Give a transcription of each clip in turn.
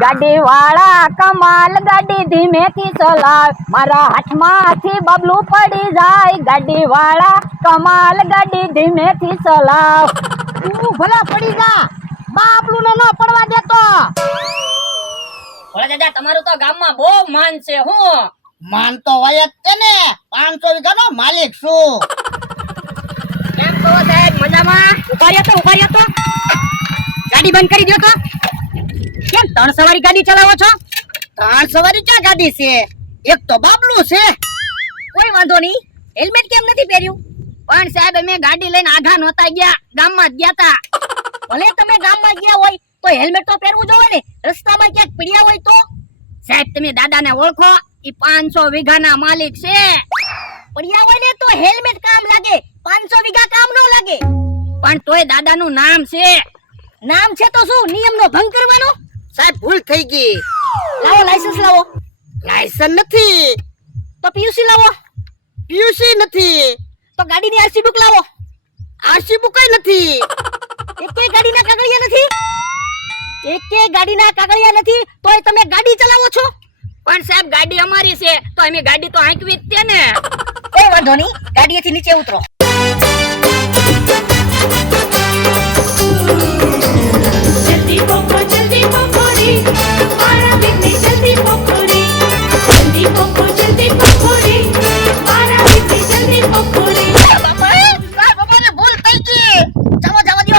ગાડી વાળા કમાલ ગાડી ધીમેથી ચલાવ, મારા હાથમાંથી બબલું પડી જાય. ગાડી વાળા કમાલ ગાડી ધીમેથી ચલાવ. તું ભલા પડી જા, બાબલું ને ન પડવા દેતો. ભોળા દાદા તમારું તો ગામમાં બહુ માન છે. હું માન તો હોય જ છે ને, 500 વીઘાનો માલિક છું. કેમ છો સાહેબ? મજામાં? ઉભા રહ્યો તો ગાડી બંધ કરી દો તો. કેમ 3 સવારી ગાડી ચલાવો છો? 3 સવારી ક્યાં ગાડી છે, એક તો બાબલું છે. કોઈ વાંધો નહીં. હેલ્મેટ કેમ નથી પહેર્યું? પણ સાહેબ અમે ગાડી લઈને આઘા નહોતા ગયા, ગામમાં જ ગયા તા. ભલે તમે ગામમાં ગયા હોય તો હેલ્મેટ તો પહેરવું જોઈએ ને. રસ્તામાં ક્યાંક પડ્યા હોય તો? સાહેબ તમે દાદાને ઓળખો? ઈ 500 વીઘાના માલિક છે. પડ્યા હોય ને તો હેલ્મેટ કામ લાગે, 500 વીઘા કામ ન લાગે. પણ તોય દાદાનું નામ છે. નામ છે તો શું નિયમનો ભંગ કરવાનો? સાહેબ ભૂલ થઈ ગઈ. લાવો લાયસન્સ લાવો. લાયસન્સ નથી, તો પીયુસી લાવો. પીયુસી નથી, તો ગાડીની આરસી બુક લાવો. આરસી બુક નથી. એકેય ગાડીના કાગળિયા નથી. એકેય ગાડીના કાગળિયા નથી તોય તમે ગાડી ચલાવો છો? પણ સાહેબ ગાડી અમારી છે તો અમે ગાડી તો હાંકવી જ છે ને. કોઈ વાંધો નહીં, ગાડીએથી નીચે ઉતરો. जल्दी पकोड़ी मारा बिन्नी जल्दी पकोड़ी मारा बिन्नी जल्दी पकोड़ी બાબાને ભૂલ થઈ ગઈ. ચાલો જવા દો.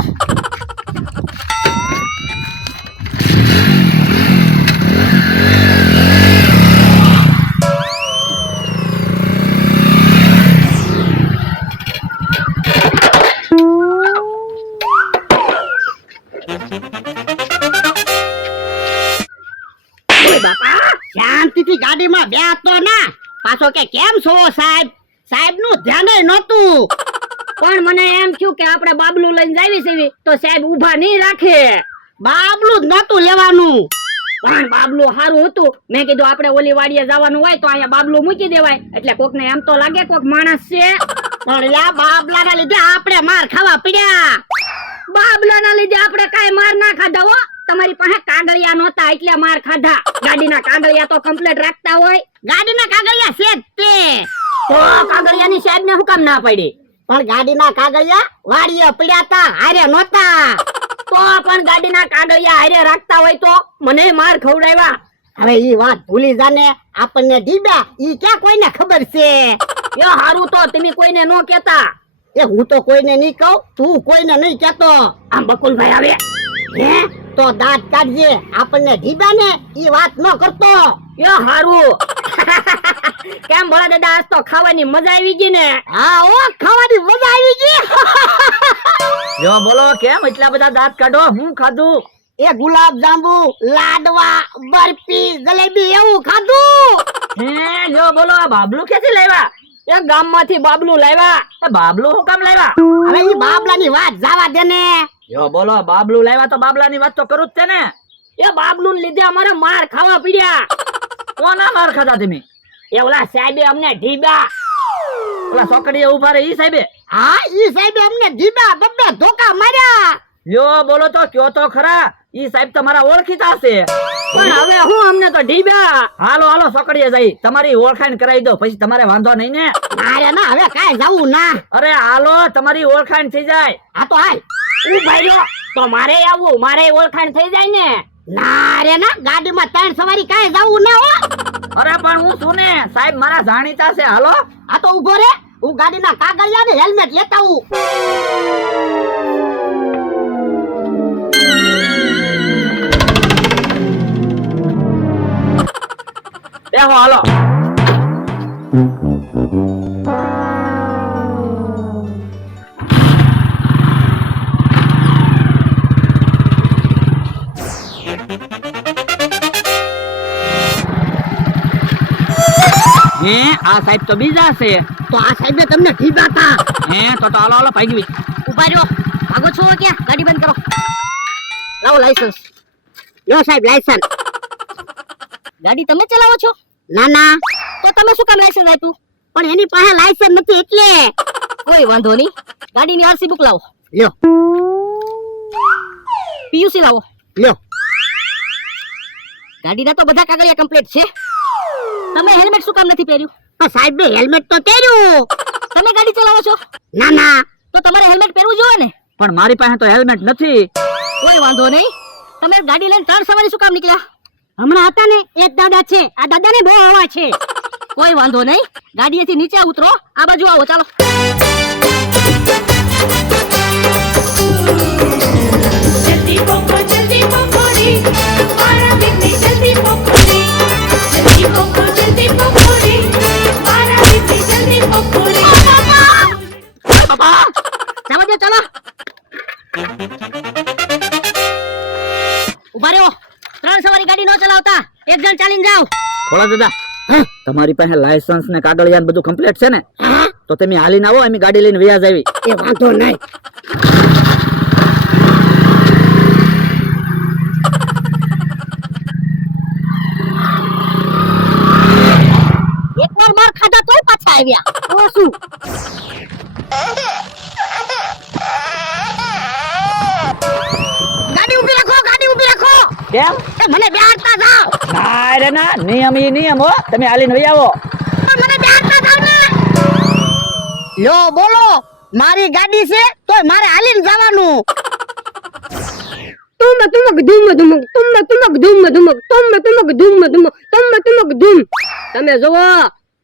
શાંતિથી ગાડીમાં બેસતો ના. પાછો કે કેમ છો સાહેબ? સાહેબ નું ધ્યાન નહોતું. પણ મને એમ થયું કે આપણે બાબલું લઈને જાવી છે તો સાહેબ ઊભા નહીં રાખે. બાબલું જ નહોતું લેવાનું. પણ બાબલું સારું હતું. મેં કીધું આપણે ઓલી વાડીએ જવાનું હોય તો અહીંયા બાબલું મૂકી દેવાય, એટલે કોકને એમ તો લાગે કોક માણસ છે. પણ લ્યા બાબલાના લીધે આપણે માર ખાવા પડ્યા. બાબલાના લીધે આપણે કાંઈ માર ના ખાધા હો. તમારી પાસે કાગળિયા નહોતા એટલે માર ખાધા. ગાડીના કાગળિયા તો કમ્પ્લીટ રાખતા હોય. ગાડીના કાગળિયા છે જ તે. તો કાગળિયાની સાહેબને શું કામ ના પડી? પણ ગાડીના કાગળિયા વાડીએ પડ્યા તા, હારે નહોતા. તો પણ ગાડીના કાગળિયા હારે રાખતા હોય તો મને માર ખવડાવ્યા. હવે ઈ વાત ભૂલી જાને. આપણને ડીબ્યા ઈ ક્યાં કોઈને ખબર છે? એ હારું તો તમે કોઈને ન કહેતા. એ હું તો કોઈને નહીં કહું, તું કોઈને નહીં કહેતો. આમ બકુલભાઈ આવે હે તો દાંત કાઢજે. આપણને ડીબ્યા ને ઈ વાત ન કરતો. એ હારું. કેમ ભોળા દાદા આજ તો ખાવાની મજા આવી ગઈ ને? હા ઓ ખાવાની મજા આવી ગઈ. જો બોલો કેમ એટલા બધા દાંત કાઢો? હું ખાધું? એ ગુલાબ જાંબુ, લાડવા, બરફી, જલેબી એવું ખાધું. હે જો બોલો આ બાબલું ક્યાંથી લાવ્યા? એ ગામમાંથી બાબલું લાવ્યા. એ બાબલું હું કામ લાવ્યા? હવે ઈ બાબલાની વાત જાવા દે ને. જો બોલો બાબલું લાવ્યા તો બાબલાની વાત તો કરું જ છે ને. એ બાબલું લીધે અમારે માર ખાવા પડ્યા. કોના માર ખાધા તમે? એ ઓલા સાહેબે અમને ઢીબા. ઓલા સોકડીએ ઉભા રહે ઈ સાહેબે? હા ઈ સાહેબે અમને ડીબા બબ્બે ધોકા માર્યા. જો બોલો તો કયો તો ખરા. ઈ સાહેબ તમારા ઓળખીતા છે. પણ હવે હું અમને તો ઢીબા. હાલો હાલો સોકડીએ જઈ તમારી ઓળખાણ કરાવી દો, પછી તમારે વાંધો નહીં ને. ના ના હવે કાઈ જાવું ના. અરે હાલો તમારી ઓળખાણ થઈ જાય. આ તો હાલ. ઉભા રહ્યો તો મારે આવવું, મારે ઓળખાણ થઈ જાય ને. ના રે ના ગાડીમાં 3 સવારી કાઈ જાવું ના હો. અરે પણ હું શું ને સાહેબ મારા જાણીતા છે. હાલો આ તો ઉભો રે, હું ગાડીના કાગળિયા ને હેલ્મેટ લેતા આવું. બેહો હાલો. હે આ સાહેબ તો બીજા છે. તો આ સાહેબે તમને ઠીબા તા. હે તો હાલો હાલો ભાગી. ઉભા રહ્યો. ભાગો છો ક્યાં? ગાડી બંધ કરો. લાવો લાયસન્સ. લ્યો સાહેબ લાયસન્સ. ગાડી તમે ચલાવો છો? ના ના. તો તમે શું કામ લાયસન્સ આપ્યું? પણ એની પાસે લાયસન્સ નથી એટલે. કોઈ વાંધો નહીં, ગાડીની આરસી બુક લાવો. લ્યો પીયુસી લાવો. લ્યો ગાડીના તો બધા કાગળિયા કમ્પ્લીટ છે. તમે હેલ્મેટ શું કામ નથી પહેર્યું? પણ સાહેબે હેલ્મેટ તો પહેર્યું. તમે ગાડી ચલાવો છો? ના ના, તો તમારે હેલ્મેટ પહેરવું જોઈએ ને. પણ મારી પાસે તો હેલ્મેટ નથી. કોઈ વાંધો નહીં. તમે ગાડી લઈને 3 સવારી શું કામ નીકળ્યા? હમણાં હતા ને એક દાદા છે, આ દાદાને બહુ હવા છે. કોઈ વાંધો નહીં. ગાડીએથી નીચે ઉતરો, આ બાજુ આવો. ચાલો. જલ્દી પકોડી મારા દીકરી જલ્દી પકોડી મારા દીકરી જલ્દી પકોડી જવા દો. ચાલો. ઉભા રહ્યો. 3 સવારી ગાડી ન ચલાવતા. એક જણ ચાલીને જાઓ. ભોળા દાદા, તમારી પાસે લાયસન્સ ને કાગળિયા ને બધું કમ્પ્લીટ છે ને? તો તમે હાલીને આવો, અમે ગાડી લઈને વ્યાજ આવી. એ વાંધો નહીં. એકવાર માર ખાધા તોય પાછા આવ્યા. તો શું? ગાડી ઊભી રાખો, ગાડી ઊભી રાખો. કેમ? એ મને બેહાડતા જાઓ. ના રે ના, નિયમ ઈ નિયમ હો. તમે હાલીને વહી આવો. મને બેહાડતા જાઓ ને. લો બોલો, મારી ગાડી છે તોય મારે હાલીને જવાનું. તમે જોવો,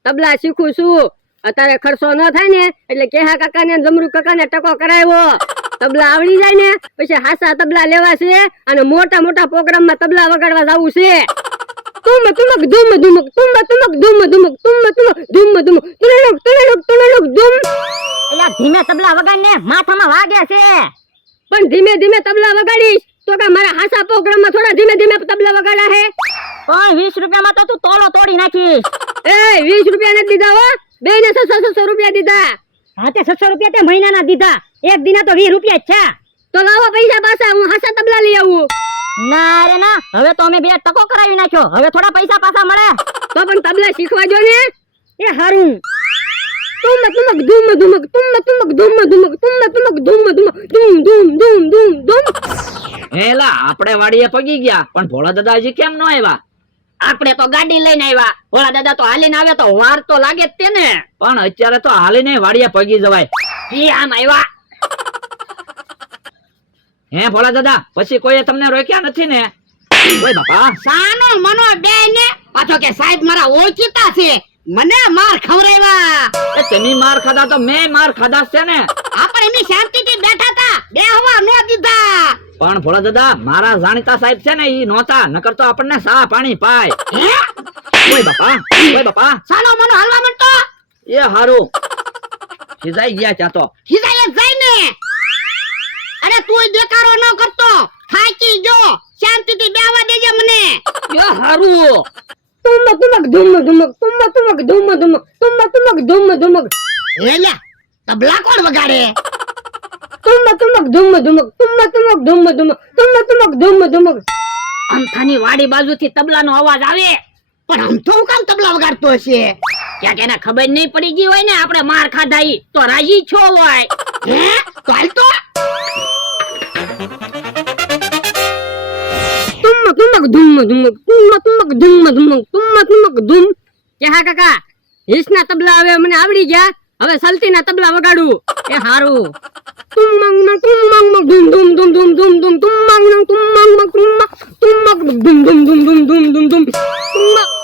તબલા શીખું છું. અત્યારે ખર્ચો ન થાય ને એટલે કેહા કાકા ને જમરૂ કાકા ને ટકો કરાવ્યો. તબલા આવડી જાય ને પછી હાસા તબલા લેવા છે અને મોટા મોટા પ્રોગ્રામ માં તબલા વગાડવા જવું છે. ધીમે તબલા વગાડ ને માથામાં વાગે છે. પણ ધીમે ધીમે તબલા વગાડીશ તો કે મારા હાસા પ્રોગ્રામ માં થોડા ધીમે ધીમે તબલા વગાડા હે. પણ 20 રૂપિયામાં તો તું તોલો તોડી નાખીશ. એ 20 રૂપિયા નથી દીધા હો, બે ને 600 રૂપિયા દીધા. હા તે 600 રૂપિયા તે મહિનાના દીધા. એક દિના તો 20 રૂપિયા જ છે. તો લાવો પૈસા પાછા, હું હાસા તબલા લઈ આવું. ના રે ના, હવે તો અમે બે ટકો કરાવી નાખ્યો. હવે થોડા પૈસા પાછા મળે તો પણ તબલા શીખવા જો ને. એ હારું. હેલા, આપણે વાડીએ પગી ગયા, પણ ભોળા દાદા હજી કેમ ન આવ્યા? આપણે તો ગાડી લઈને આવ્યા, ભોળા દાદા તો હાલીને આવે તો વાર તો લાગે જ તે ને. પણ અત્યારે તો હાલીને વાડીએ પગી જવાય. ઈ આમ આવ્યા. હે ભોળા દાદા, પછી કોઈએ તમને રોક્યા નથી ને? ઓય બાપા, સાનો મનો બે ને પાછો કે સાહેબ મારા ઓળખીતા છે, મને માર ખવરાવ્યા. એ તમે માર ખાધા તો મેં માર ખાધા છે ને. આપણે એની શાંતિથી બેઠા હતા, બે હવા નો દીધા. પણ ભોળા દાદા, મારા જાણીતા સાહેબ છે ને, ઈ નહોતા, નકર તો આપણને સા પાણી પાય. હે? ઓય બાપા, ઓય બાપા, સાનો મનો હાલવા માંડતો. એ હારું. ખીજાઈ ગયા ત્યાં તો. ખીજાય જાય ને. અરે તું દેખાડો ન કરતો, થાકી જો, શાંતિથી બેહવા દેજે મને. એ હારું. એલા તબલા કોણ વગાડે? અમથાની વાડી બાજુથી તબલાનો અવાજ આવે. પણ આમ તો હું કામ તબલા વગાડતો હશે? ક્યાંક એને ખબર નહીં પડી ગઈ હોય ને આપણે માર ખાધા ઈ તો રાજી છો હોય. હે તો હાલ તો. કેહા કાકા, હિસના તબલા હવે મને આવડી ગયા, હવે સલતીના તબલા વગાડું. એ હારું.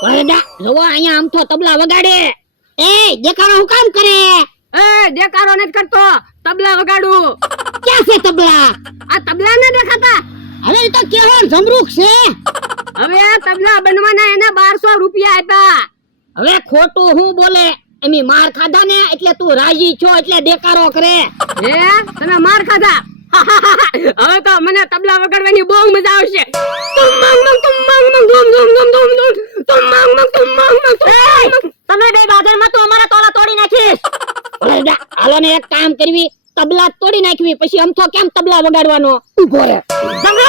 વરડા જોવો અહીંયા આમ તો તબલા વગાડે. એ દેખાડો હું કામ કરે? એ દેકારો નથી કરતો, તબલા વગાડું. ક્યાં છે તબલા? આ તબલા ન દેખાતા? હવે ઈ તો કેવો જમરૂખ છે. હવે આ તબલા બનવાના એને 1200 રૂપિયા આપ્યા. હવે ખોટું હું બોલે? એમી માર ખાધા ને એટલે તું રાજી છો એટલે દેકારો કરે. હે તમે માર ખાધા? હવે તો મને તબલા વગાડવાની બહુ મજા આવશે. તમે બે બાદરમાં તો અમારા તોલા તોડી નાખીશ. વરડા હાલો ને એક કામ કરવી, તબલા તોડી નાખવી, પછી અમથો કેમ તબલા વગાડવાનો? ઉભો રહે.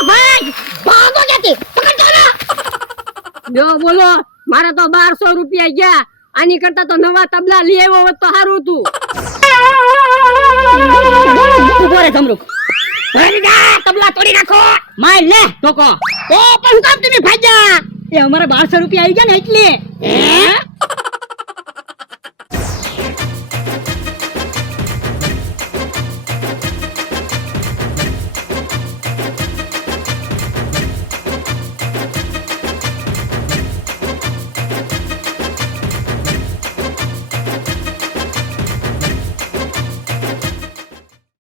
ભાઈ ભાગો ક્યાંથી? પકડજો ને. જો બોલો, મારે તો 1200 રૂપિયા ગયા. આની કરતા તો નવા તબલા લઈ આવ્યો હોત તો સારું હતું. ઉભો રે જમરૂક. વરડા તબલા તોડી નાખો. માર લે ટોકો. તો પણ હું કામ તમે ભાગ્યા? એ અમારા 1200 રૂપિયા આવી ગયા ને એટલે હે